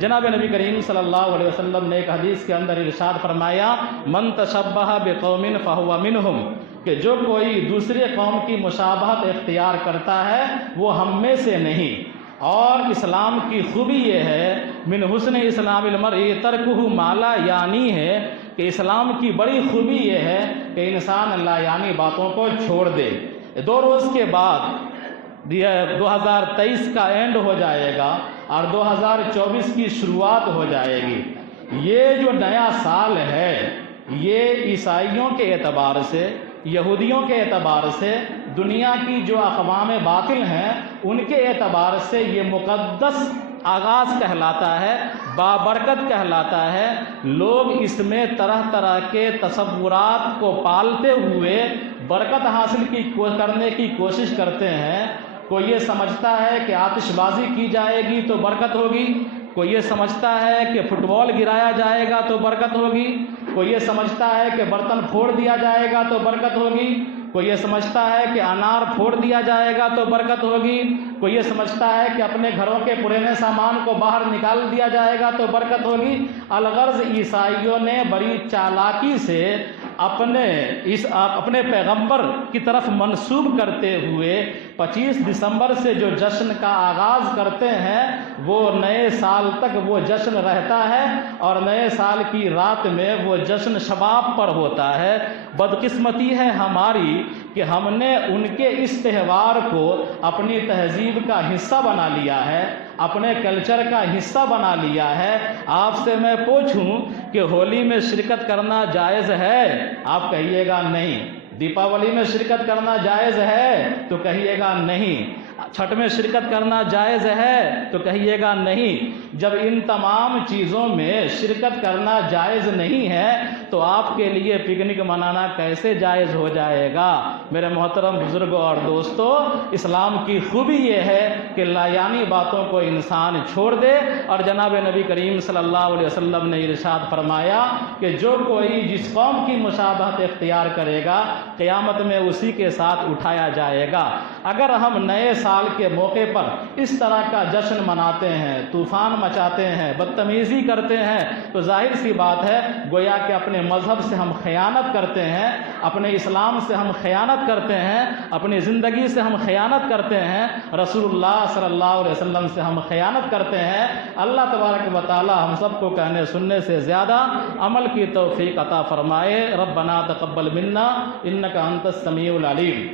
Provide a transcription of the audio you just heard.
جناب نبی کریم صلی اللہ علیہ وسلم نے ایک حدیث کے اندر ارشاد فرمایا من تشبہ بقوم فہو منہم، کہ جو کوئی دوسرے قوم کی مشابہت اختیار کرتا ہے وہ ہم میں سے نہیں۔ اور اسلام کی خوبی یہ ہے من حسن اسلام المرء ترکہ ما لا یعنی ہے، کہ اسلام کی بڑی خوبی یہ ہے کہ انسان لا یعنی باتوں کو چھوڑ دے۔ 2 روز کے بعد 2023 کا اینڈ ہو جائے گا اور 2024 کی شروعات ہو جائے گی۔ یہ جو نیا سال ہے یہ عیسائیوں کے اعتبار سے، یہودیوں کے اعتبار سے، دنیا کی جو اقوام باطل ہیں ان کے اعتبار سے یہ مقدس آغاز کہلاتا ہے، بابرکت کہلاتا ہے۔ لوگ اس میں طرح طرح کے تصورات کو پالتے ہوئے برکت حاصل کرنے کی کوشش کرتے ہیں۔ کوئی یہ سمجھتا ہے کہ آتش بازی کی جائے گی تو برکت ہوگی، کوئی یہ سمجھتا ہے کہ فٹ بال گرایا جائے گا تو برکت ہوگی، کوئی یہ سمجھتا ہے کہ برتن پھوڑ دیا جائے گا تو برکت ہوگی، کوئی یہ سمجھتا ہے کہ انار پھوڑ دیا جائے گا تو برکت ہوگی، کوئی یہ سمجھتا ہے کہ اپنے گھروں کے پرانے سامان کو باہر نکال دیا جائے گا تو برکت ہوگی۔ الغرض عیسائیوں نے بڑی چالاکی سے اپنے پیغمبر کی طرف منسوب کرتے ہوئے 25 دسمبر سے جو جشن کا آغاز کرتے ہیں وہ نئے سال تک وہ جشن رہتا ہے، اور نئے سال کی رات میں وہ جشن شباب پر ہوتا ہے۔ بدقسمتی ہے ہماری کہ ہم نے ان کے اس تہوار کو اپنی تہذیب کا حصہ بنا لیا ہے، اپنے کلچر کا حصہ بنا لیا ہے۔ آپ سے میں پوچھوں کہ ہولی میں شرکت کرنا جائز ہے؟ آپ کہیے گا نہیں۔ دیپاولی میں شرکت کرنا جائز ہے تو کہیے گا نہیں۔ چھٹ میں شرکت کرنا جائز ہے تو کہیے گا نہیں۔ جب ان تمام چیزوں میں شرکت کرنا جائز نہیں ہے تو آپ کے لیے پکنک منانا کیسے جائز ہو جائے گا؟ میرے محترم بزرگوں اور دوستو، اسلام کی خوبی یہ ہے کہ لا یعنی باتوں کو انسان چھوڑ دے، اور جناب نبی کریم صلی اللہ علیہ وسلم نے ارشاد فرمایا کہ جو کوئی جس قوم کی مشابہت اختیار کرے گا قیامت میں اسی کے ساتھ اٹھایا جائے گا۔ اگر ہم نئے سال کے موقع پر اس طرح کا جشن مناتے ہیں، طوفان مچاتے ہیں، بدتمیزی کرتے ہیں، تو ظاہر سی بات ہے گویا کہ اپنے مذہب سے ہم خیانت کرتے ہیں، اپنے اسلام سے ہم خیانت کرتے ہیں، اپنی زندگی سے ہم خیانت کرتے ہیں، رسول اللہ صلی اللہ علیہ وسلم سے ہم خیانت کرتے ہیں۔ اللہ تبارک و تعالی ہم سب کو کہنے سننے سے زیادہ عمل کی توفیق عطا فرمائے۔ ربنا تقبل منا انک انت السمیع العلیم۔